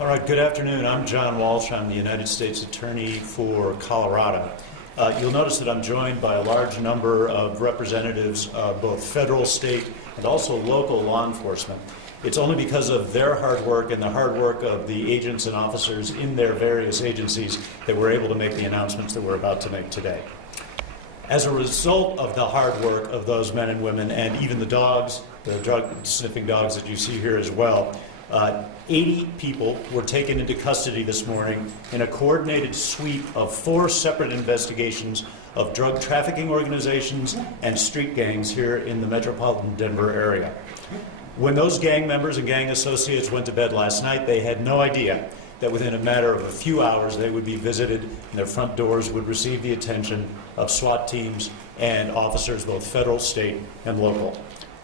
All right, good afternoon. I'm John Walsh. I'm the United States Attorney for Colorado. You'll notice that I'm joined by a large number of representatives of both federal, state, and also local law enforcement. It's only because of their hard work and the hard work of the agents and officers in their various agencies that we're able to make the announcements that we're about to make today. As a result of the hard work of those men and women, and even the dogs, the drug-sniffing dogs that you see here as well, 80 people were taken into custody this morning in a coordinated sweep of 4 separate investigations of drug trafficking organizations and street gangs here in the metropolitan Denver area. When those gang members and gang associates went to bed last night, they had no idea that within a matter of a few hours they would be visited and their front doors would receive the attention of SWAT teams and officers, both federal, state, and local.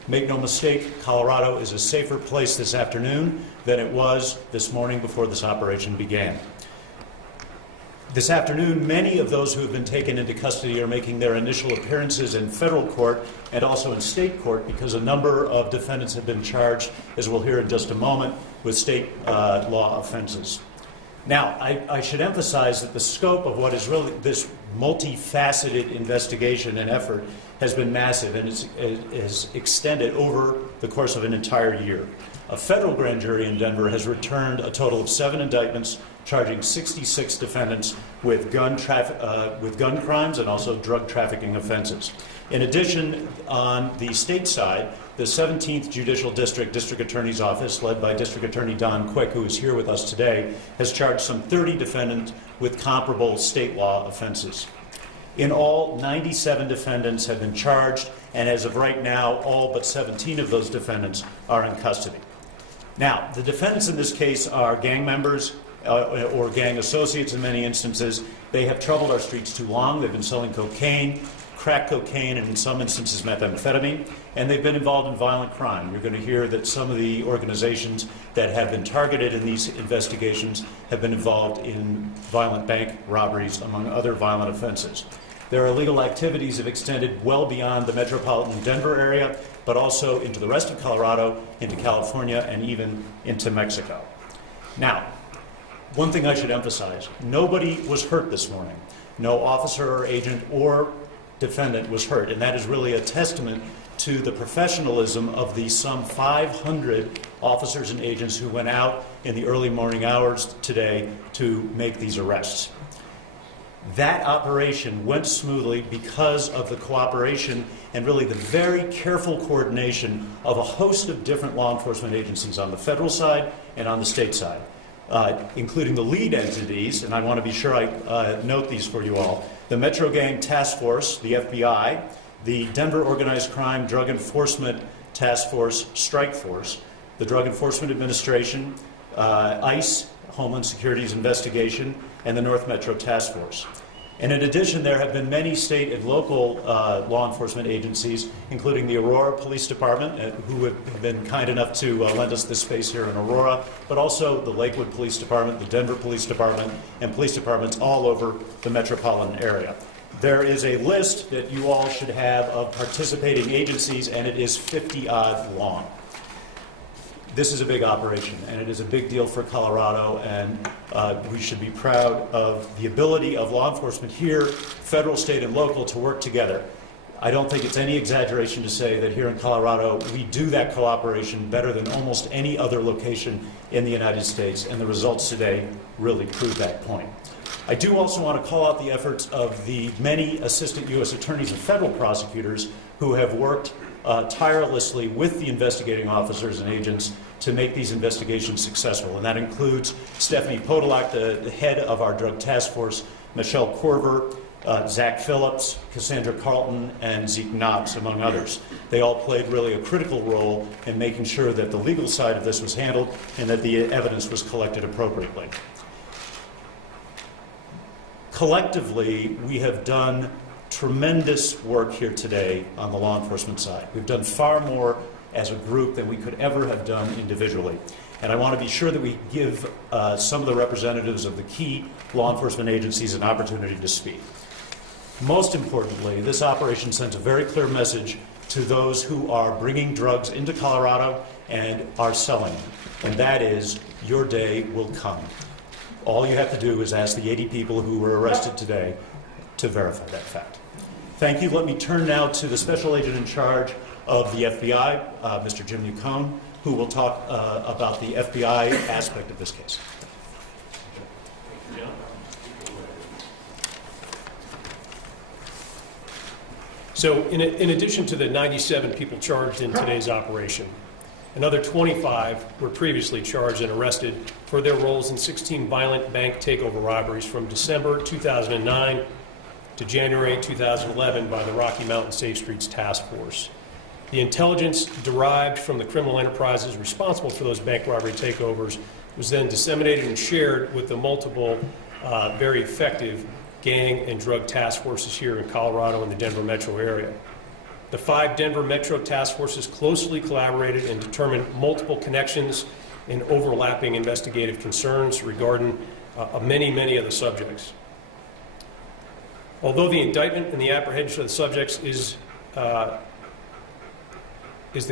Make no mistake, Colorado is a safer place this afternoon than it was this morning before this operation began. This afternoon, many of those who have been taken into custody are making their initial appearances in federal court and also in state court because a number of defendants have been charged, as we'll hear in just a moment, with state law offenses. Now, I should emphasize that the scope of what is really this multifaceted investigation and effort has been massive and is extended over the course of an entire year. A federal grand jury in Denver has returned a total of 7 indictments charging 66 defendants with gun crimes and also drug trafficking offenses. In addition, on the state side, the 17th Judicial District Attorney's Office, led by District Attorney Don Quick, who is here with us today, has charged some 30 defendants with comparable state law offenses. In all, 97 defendants have been charged, and as of right now, all but 17 of those defendants are in custody. Now, the defendants in this case are gang members or gang associates in many instances. They have troubled our streets too long. They've been selling cocaine, crack cocaine, and in some instances methamphetamine, and they've been involved in violent crime. You're going to hear that some of the organizations that have been targeted in these investigations have been involved in violent bank robberies, among other violent offenses. Their illegal activities have extended well beyond the metropolitan Denver area, but also into the rest of Colorado, into California, and even into Mexico. Now, one thing I should emphasize, nobody was hurt this morning. No officer or agent or defendant was hurt, and that is really a testament to the professionalism of the some 500 officers and agents who went out in the early morning hours today to make these arrests. That operation went smoothly because of the cooperation and really the very careful coordination of a host of different law enforcement agencies on the federal side and on the state side, including the lead entities, and I want to be sure I note these for you all: the Metro Gang Task Force, the FBI, the Denver Organized Crime Drug Enforcement Task Force Strike Force, the Drug Enforcement Administration, ICE, Homeland Security's investigation, and the North Metro Task Force. And in addition, there have been many state and local law enforcement agencies, including the Aurora Police Department, who have been kind enough to lend us this space here in Aurora, but also the Lakewood Police Department, the Denver Police Department, and police departments all over the metropolitan area. There is a list that you all should have of participating agencies, and it is 50-odd long. This is a big operation, and it is a big deal for Colorado, and we should be proud of the ability of law enforcement here, federal, state, and local, to work together. I don't think it's any exaggeration to say that here in Colorado, we do that cooperation better than almost any other location in the United States, and the results today really prove that point. I do also want to call out the efforts of the many assistant U.S. attorneys and federal prosecutors who have worked tirelessly with the investigating officers and agents to make these investigations successful. And that includes Stephanie Podolak, the head of our drug task force, Michelle Corver, Zach Phillips, Cassandra Carlton, and Zeke Knox, among others. They all played really a critical role in making sure that the legal side of this was handled and that the evidence was collected appropriately. Collectively, we have done tremendous work here today on the law enforcement side. We've done far more as a group than we could ever have done individually. And I want to be sure that we give some of the representatives of the key law enforcement agencies an opportunity to speak. Most importantly, this operation sends a very clear message to those who are bringing drugs into Colorado and are selling them. And that is, your day will come. All you have to do is ask the 80 people who were arrested today to verify that fact. Thank you. Let me turn now to the special agent in charge of the FBI, Mr. Jim Yacone, who will talk about the FBI aspect of this case. So in addition to the 97 people charged in today's operation, another 25 were previously charged and arrested for their roles in 16 violent bank takeover robberies from December 2009 to January 2011 by the Rocky Mountain Safe Streets Task Force. The intelligence derived from the criminal enterprises responsible for those bank robbery takeovers was then disseminated and shared with the multiple very effective gang and drug task forces here in Colorado and the Denver metro area. The 5 Denver metro task forces closely collaborated and determined multiple connections and overlapping investigative concerns regarding many of the subjects. Although the indictment and the apprehension of the subjects is the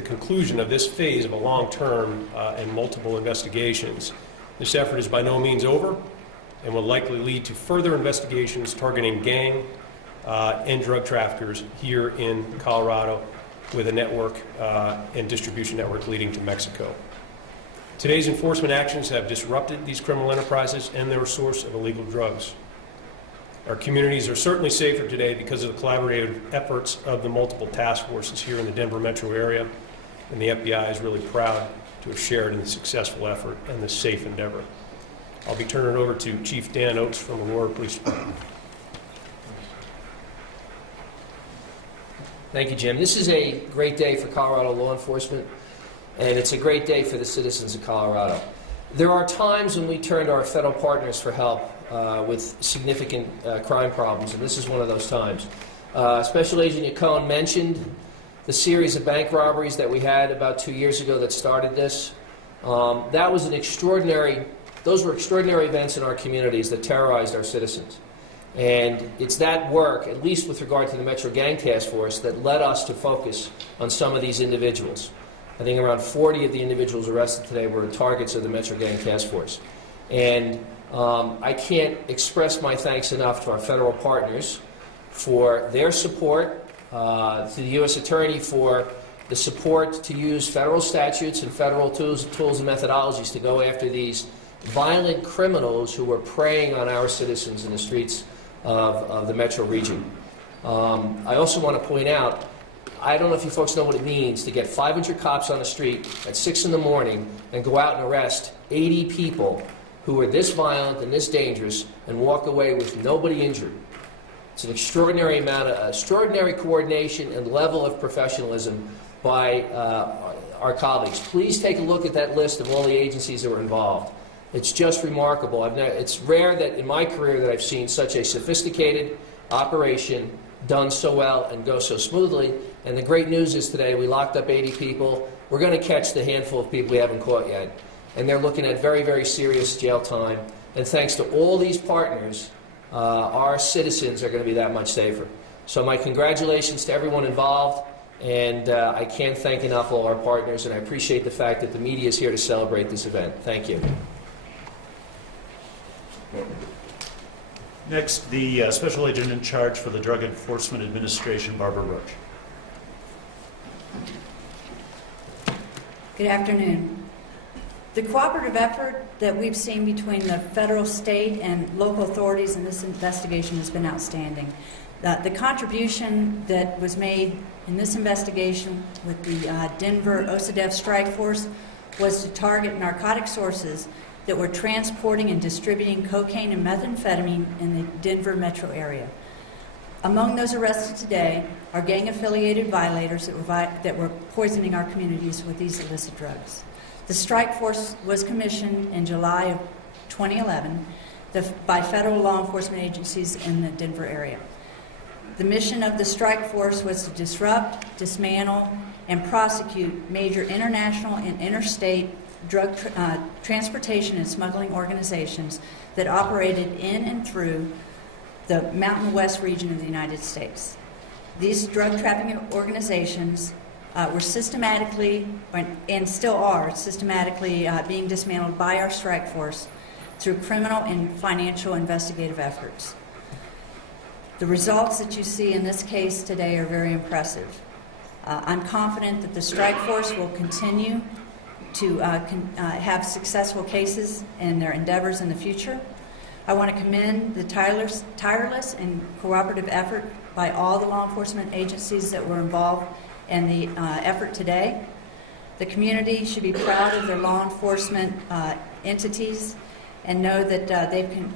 conclusion of this phase of a long-term and multiple investigations, this effort is by no means over and will likely lead to further investigations targeting gang and drug traffickers here in Colorado with a network and distribution network leading to Mexico. Today's enforcement actions have disrupted these criminal enterprises and their source of illegal drugs. Our communities are certainly safer today because of the collaborative efforts of the multiple task forces here in the Denver metro area, and the FBI is really proud to have shared in the successful effort and this safe endeavor. I'll be turning it over to Chief Dan Oates from the Aurora Police Department. Thank you, Jim. This is a great day for Colorado law enforcement, and it's a great day for the citizens of Colorado. There are times when we turn to our federal partners for help with significant crime problems, and this is one of those times. Special Agent Yacone mentioned the series of bank robberies that we had about 2 years ago that started this. That was those were extraordinary events in our communities that terrorized our citizens. And it's that work, at least with regard to the Metro Gang Task Force, that led us to focus on some of these individuals. I think around 40 of the individuals arrested today were targets of the Metro Gang Task Force. And I can't express my thanks enough to our federal partners for their support, to the U.S. Attorney for the support to use federal statutes and federal tools and methodologies to go after these violent criminals who were preying on our citizens in the streets of the metro region. I also want to point out, I don't know if you folks know what it means to get 500 cops on the street at 6 in the morning and go out and arrest 80 people who are this violent and this dangerous and walk away with nobody injured. It's an extraordinary amount of extraordinary coordination and level of professionalism by our colleagues. Please take a look at that list of all the agencies that were involved. It's just remarkable. It's rare that in my career that I've seen such a sophisticated operation done so well and go so smoothly. And the great news is today we locked up 80 people. We're going to catch the handful of people we haven't caught yet. And they're looking at very, very serious jail time. And thanks to all these partners, our citizens are going to be that much safer. So my congratulations to everyone involved. And I can't thank enough all our partners. And I appreciate the fact that the media is here to celebrate this event. Thank you. Next, the Special Agent in charge for the Drug Enforcement Administration, Barbara Roach. Good afternoon. The cooperative effort that we've seen between the federal, state, and local authorities in this investigation has been outstanding. The contribution that was made in this investigation with the Denver OCDEF strike force was to target narcotic sources that were transporting and distributing cocaine and methamphetamine in the Denver metro area. Among those arrested today are gang-affiliated violators that were poisoning our communities with these illicit drugs. The strike force was commissioned in July of 2011 by federal law enforcement agencies in the Denver area. The mission of the strike force was to disrupt, dismantle, and prosecute major international and interstate drug transportation and smuggling organizations that operated in and through the Mountain West region of the United States. These drug trafficking organizations were systematically, and still are systematically, being dismantled by our strike force through criminal and financial investigative efforts. The results that you see in this case today are very impressive. I'm confident that the strike force will continue to have successful cases in their endeavors in the future. I want to commend the tireless and cooperative effort by all the law enforcement agencies that were involved in the effort today. The community should be proud of their law enforcement entities and know that they've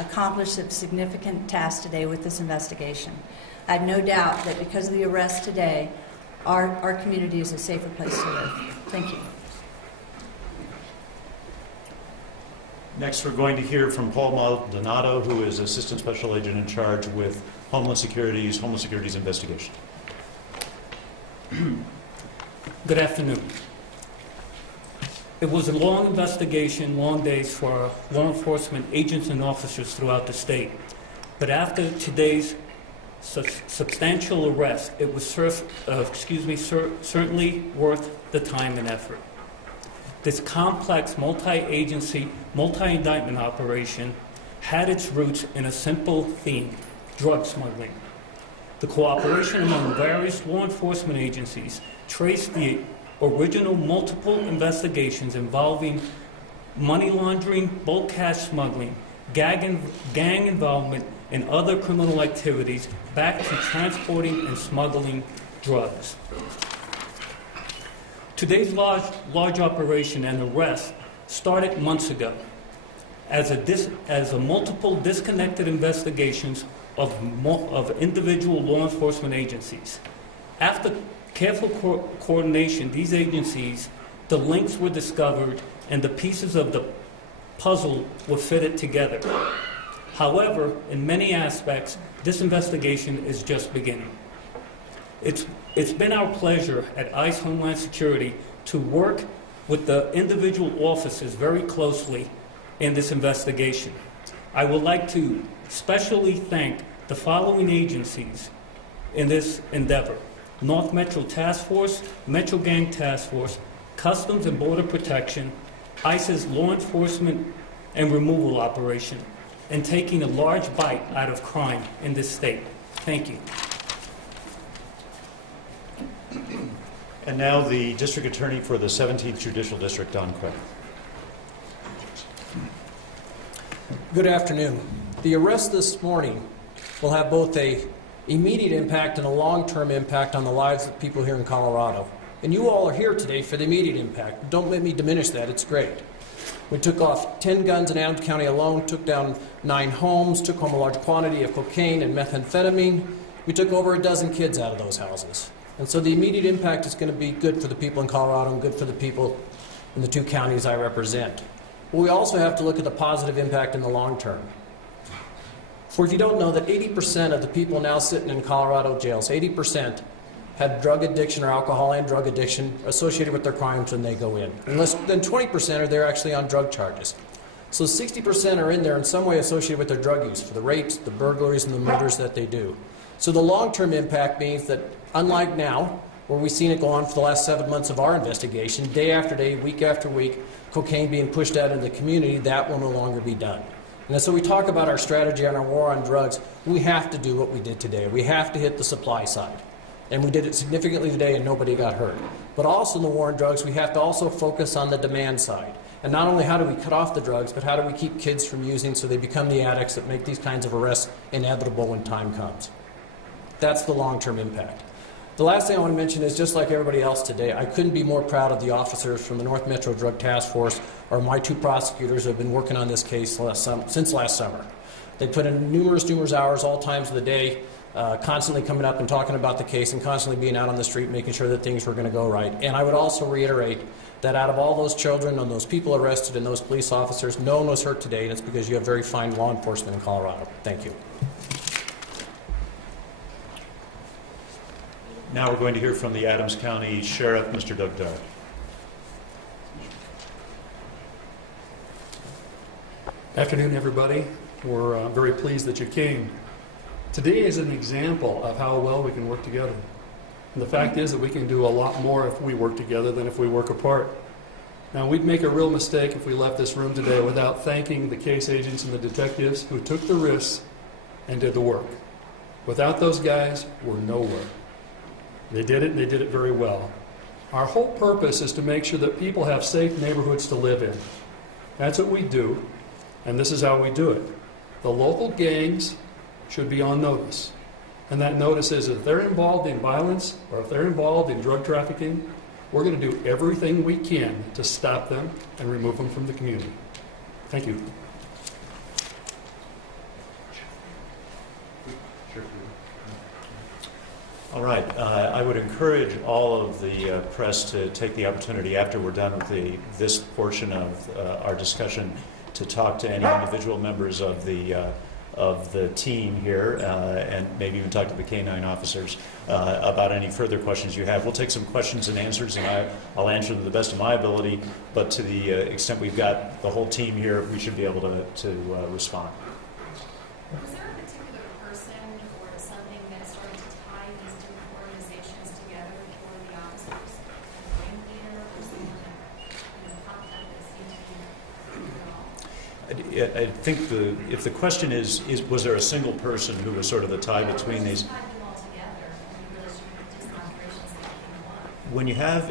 accomplished a significant task today with this investigation. I have no doubt that because of the arrest today, our community is a safer place to live. Thank you. Next, we're going to hear from Paul Maldonado, who is Assistant Special Agent in charge with Homeland Security's investigation. Good afternoon. It was a long investigation, long days for law enforcement agents and officers throughout the state. But after today's substantial arrest, it was certainly worth the time and effort. This complex multi-agency, multi-indictment operation had its roots in a simple theme: drug smuggling. The cooperation among various law enforcement agencies traced the original multiple investigations involving money laundering, bulk cash smuggling, gang involvement, and other criminal activities back to transporting and smuggling drugs. Today's large operation and arrest started months ago as a multiple disconnected investigations of individual law enforcement agencies. After careful coordination, these agencies, the links were discovered and the pieces of the puzzle were fitted together. However, in many aspects, this investigation is just beginning. It's been our pleasure at ICE Homeland Security to work with the individual officers very closely in this investigation. I would like to especially thank the following agencies in this endeavor: North Metro Task Force, Metro Gang Task Force, Customs and Border Protection, ICE's law enforcement and removal operation, and taking a large bite out of crime in this state. Thank you. And now the District Attorney for the 17th Judicial District, Don Craig. Good afternoon. The arrest this morning will have both an immediate impact and a long-term impact on the lives of people here in Colorado. And you all are here today for the immediate impact. Don't let me diminish that. It's great. We took off 10 guns in Adams County alone, took down 9 homes, took home a large quantity of cocaine and methamphetamine. We took over a dozen kids out of those houses. And so the immediate impact is going to be good for the people in Colorado and good for the people in the 2 counties I represent. But we also have to look at the positive impact in the long term. For if you don't know that 80% of the people now sitting in Colorado jails, 80% had drug addiction or alcohol and drug addiction associated with their crimes when they go in. And less than 20% are there actually on drug charges. So 60% are in there in some way associated with their drug use for the rapes, the burglaries, and the murders that they do. So the long-term impact means that unlike now, where we've seen it go on for the last 7 months of our investigation, day after day, week after week, cocaine being pushed out into the community, that will no longer be done. And so we talk about our strategy on our war on drugs. We have to do what we did today. We have to hit the supply side. And we did it significantly today and nobody got hurt. But also in the war on drugs, we have to also focus on the demand side. And not only how do we cut off the drugs, but how do we keep kids from using so they become the addicts that make these kinds of arrests inevitable when time comes. That's the long-term impact. The last thing I want to mention is, just like everybody else today, I couldn't be more proud of the officers from the North Metro Drug Task Force or my 2 prosecutors who have been working on this case since last summer. They put in numerous hours, all times of the day, constantly coming up and talking about the case and constantly being out on the street making sure that things were going to go right. And I would also reiterate that out of all those children and those people arrested and those police officers, no one was hurt today, and it's because you have very fine law enforcement in Colorado. Thank you. Now we're going to hear from the Adams County Sheriff, Mr. Doug Dart. Afternoon, everybody. We're very pleased that you came. Today is an example of how well we can work together. And the fact is that we can do a lot more if we work together than if we work apart. Now, we'd make a real mistake if we left this room today without thanking the case agents and the detectives who took the risks and did the work. Without those guys, we're nowhere. They did it, and they did it very well. Our whole purpose is to make sure that people have safe neighborhoods to live in. That's what we do, and this is how we do it. The local gangs should be on notice. And that notice is if they're involved in violence or if they're involved in drug trafficking, we're going to do everything we can to stop them and remove them from the community. Thank you. All right. I would encourage all of the press to take the opportunity after we're done with this portion of our discussion to talk to any individual members of the team here and maybe even talk to the K-9 officers about any further questions you have. We'll take some questions and answers, and I'll answer them to the best of my ability, but to the extent we've got the whole team here, we should be able to respond. Was there a particular person or something that started to tie these different organizations together for the officers? A gang leader or someone that popped up that seemed to be I think if the question is was there a single person who was sort of the tie between these? When you have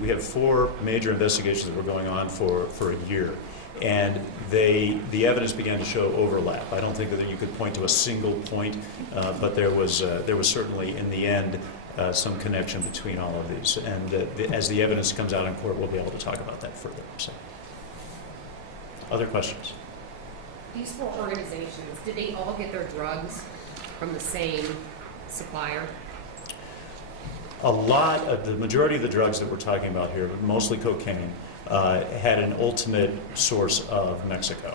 we have 4 major investigations that were going on for a year, and the evidence began to show overlap. I don't think that you could point to a single point, but there was certainly in the end some connection between all of these. And as the evidence comes out in court, we'll be able to talk about that further. So, other questions? These 4 organizations, did they all get their drugs from the same supplier? The majority of the drugs that we're talking about here, mostly cocaine, had an ultimate source of Mexico.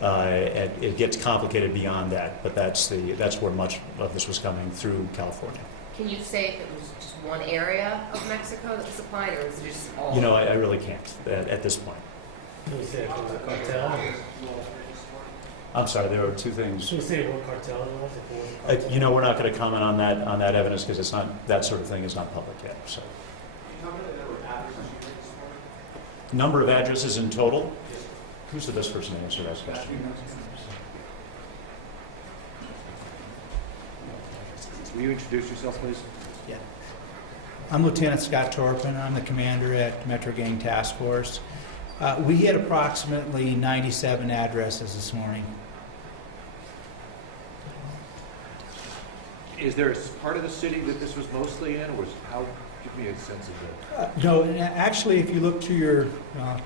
It gets complicated beyond that, but that's where much of this was coming through California. Can you say if it was just one area of Mexico that was supplied, or is it just all? You know, I really can't at this point. Can we say if it was a cartel? I'm sorry, there were 2 things. Can we say what cartel it was? If it was a cartel? You know, we're not going to comment on that evidence because it's not, that sort of thing is not public yet. So, number of addresses in total. Who's the best person to answer that question? Will you introduce yourself, please? Yeah. I'm Lieutenant Scott Torpin. I'm the commander at Metro Gang Task Force. We hit approximately 97 addresses this morning. Is there a part of the city that this was mostly in, or give me a sense of that? No, actually, if you look to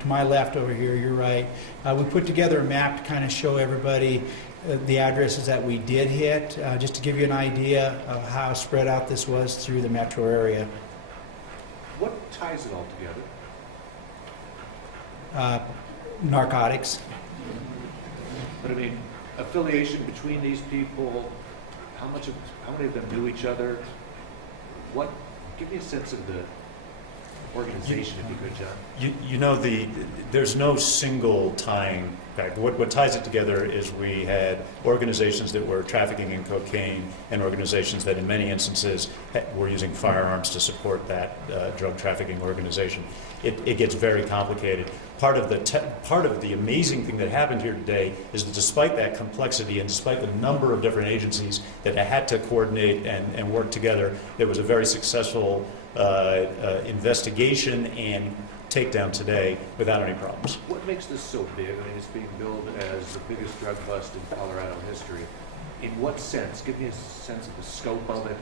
my left over here, you're right. We put together a map to kind of show everybody the addresses that we did hit, just to give you an idea of how spread out this was through the metro area. What ties it all together? Narcotics. But I mean, affiliation between these people, how many of them knew each other? Give me a sense of the organization, if you could, John. You know, there's no single tying back. What ties it together is we had organizations that were trafficking in cocaine and organizations that in many instances were using firearms to support that drug trafficking organization. It gets very complicated. Part of the amazing thing that happened here today is that despite that complexity and despite the number of different agencies that had to coordinate and work together, it was a very successful investigation and takedown today without any problems. What makes this so big? I mean, it's being billed as the biggest drug bust in Colorado history. In what sense? Give me a sense of the scope of it,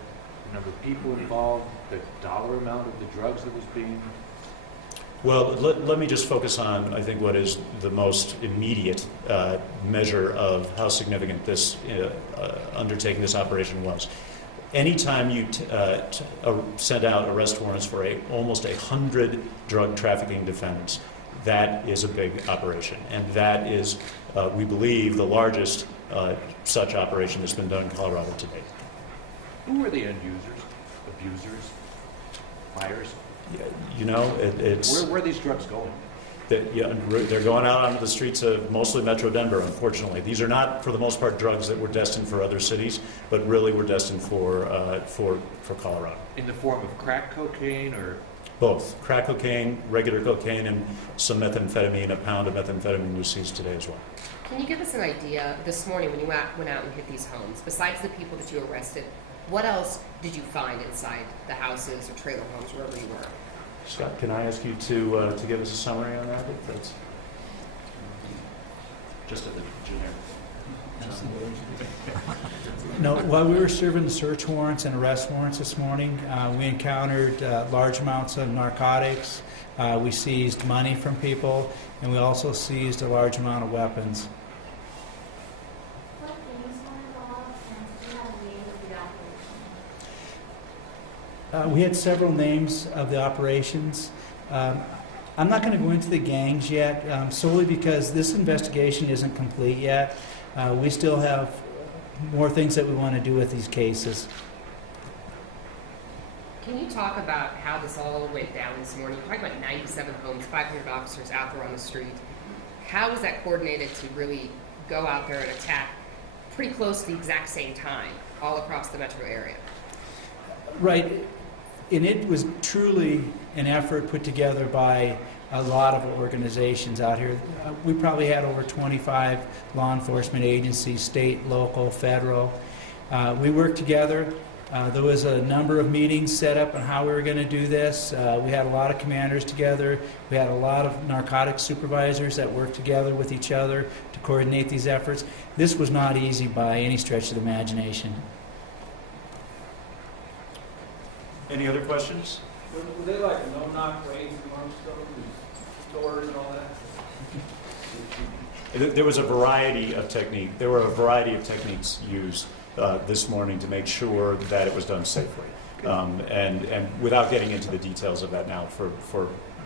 the number of people involved, the dollar amount of the drugs that was being... Well, let me just focus on, I think, what is the most immediate measure of how significant this undertaking this operation was. Anytime you send out arrest warrants for almost 100 drug trafficking defendants, that is a big operation. And that is, we believe, the largest such operation that's been done in Colorado to date. Who are the end users, abusers, buyers? You know, it's... Where are these drugs going? They're going out onto the streets of mostly Metro Denver, unfortunately. These are not, for the most part, drugs that were destined for other cities, but really were destined for Colorado. In the form of crack cocaine or? Both. Crack cocaine, regular cocaine, and some methamphetamine. A pound of methamphetamine was seized today as well. Can you give us an idea, this morning when you went out and hit these homes, besides the people that you arrested, what else did you find inside the houses or trailer homes, wherever you were? Scott, can I ask you to give us a summary on that? That's just at the generic. No, while we were serving the search warrants and arrest warrants this morning, we encountered large amounts of narcotics. We seized money from people, and we also seized a large amount of weapons. What things were involved, and do you have a name of the operation? We had several names of the operations. I'm not going to go into the gangs yet, solely because this investigation isn't complete yet. We still have more things that we want to do with these cases. Can you talk about how this all went down this morning? You're talking about 97 homes, 500 officers out there on the street. How was that coordinated to really go out there and attack pretty close to the exact same time all across the metro area? Right. And it was truly an effort put together by a lot of organizations out here. We probably had over 25 law enforcement agencies, state, local, federal. We worked together. There was a number of meetings set up on how we were going to do this. We had a lot of commanders together. We had a lot of narcotics supervisors that worked together with each other to coordinate these efforts. This was not easy by any stretch of the imagination. Any other questions? Were they like no-knock raids amongst them, stores and all that? There was a variety of technique. There were a variety of techniques used this morning to make sure that it was done safely, and without getting into the details of that now,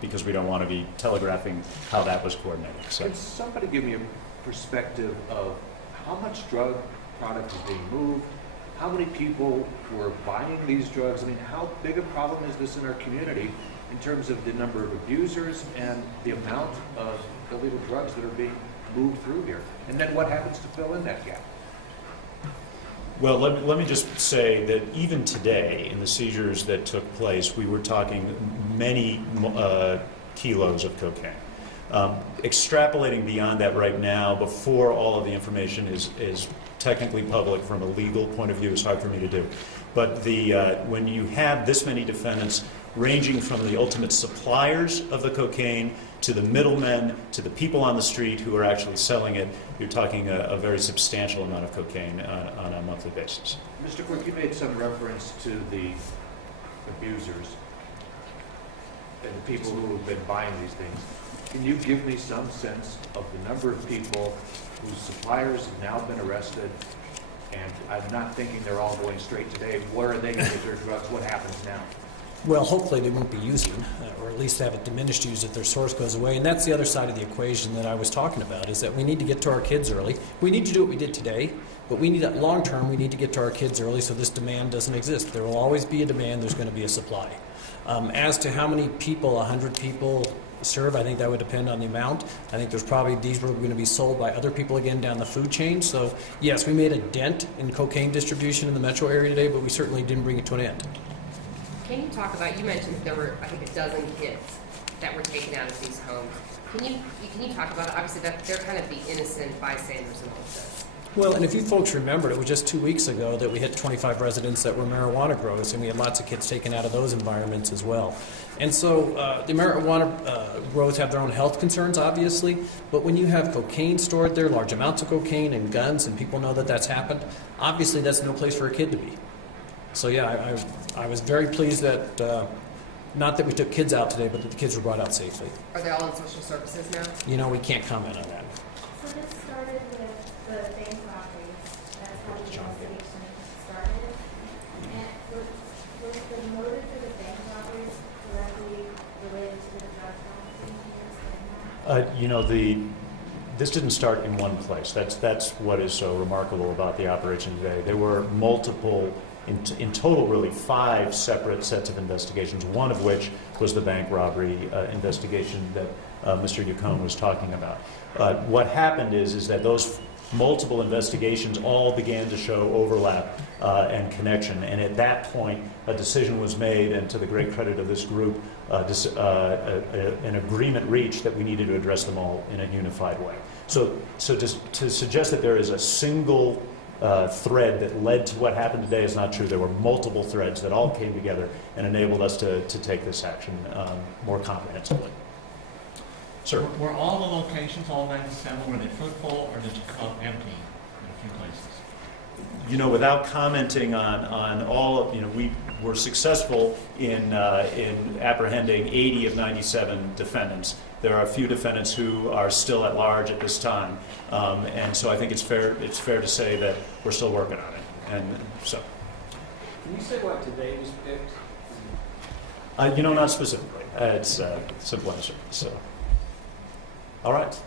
because we don't want to be telegraphing how that was coordinated. So. Can somebody give me a perspective of how much drug product is being moved? How many people were buying these drugs? I mean, how big a problem is this in our community in terms of the number of abusers and the amount of illegal drugs that are being moved through here? And then what happens to fill in that gap? Well, let me just say that even today, in the seizures that took place, we were talking many kilos of cocaine. Extrapolating beyond that right now, before all of the information is technically public from a legal point of view, is hard for me to do. But when you have this many defendants, ranging from the ultimate suppliers of the cocaine to the middlemen to the people on the street who are actually selling it, you're talking a very substantial amount of cocaine on a monthly basis. Mr. Clerk, you made some reference to the abusers and the people who have been buying these things. Can you give me some sense of the number of people whose suppliers have now been arrested? And I'm not thinking they're all going straight today. Where are they going to get their drugs? What happens now? Well, hopefully they won't be using, or at least have it diminished use if their source goes away. And that's the other side of the equation that I was talking about, is that we need to get to our kids early. We need to do what we did today, but we need that long term, we need to get to our kids early so this demand doesn't exist. There will always be a demand, there's going to be a supply. As to how many people, 100 people serve, I think that would depend on the amount. I think there's probably, these were going to be sold by other people again down the food chain. So yes, we made a dent in cocaine distribution in the metro area today, but we certainly didn't bring it to an end. Can you talk about, you mentioned there were, I think, a dozen kids that were taken out of these homes. Can you talk about it? Obviously, they're kind of the innocent bystanders in all of this. Well, and if you folks remember, it was just 2 weeks ago that we hit 25 residents that were marijuana growers, and we had lots of kids taken out of those environments as well. And so the marijuana growers have their own health concerns, obviously, but when you have cocaine stored there, large amounts of cocaine and guns, and people know that that's happened, obviously that's no place for a kid to be. So yeah, I was very pleased that, not that we took kids out today, but that the kids were brought out safely. Are they all in social services now? You know, we can't comment on that. So this started with the bank robberies. That's how the investigation started. And was the motive for the bank robberies directly related to the drug trafficking? This didn't start in one place. That's what is so remarkable about the operation today. There were multiple, in total, really 5 separate sets of investigations, one of which was the bank robbery investigation that Mr. Yacone was talking about. What happened is that those multiple investigations all began to show overlap and connection, and at that point a decision was made, and to the great credit of this group, an agreement reached that we needed to address them all in a unified way. So to suggest that there is a single thread that led to what happened today is not true. There were multiple threads that all came together and enabled us to take this action more comprehensively. Sir? Were all the locations, all 97, were they fruitful or just empty in a few places? You know, without commenting on all of, we were successful in apprehending 80 of 97 defendants. There are a few defendants who are still at large at this time, and so I think it's fair to say that we're still working on it. And so, Can you say why today was picked? not specifically. It's a simple answer. So, all right.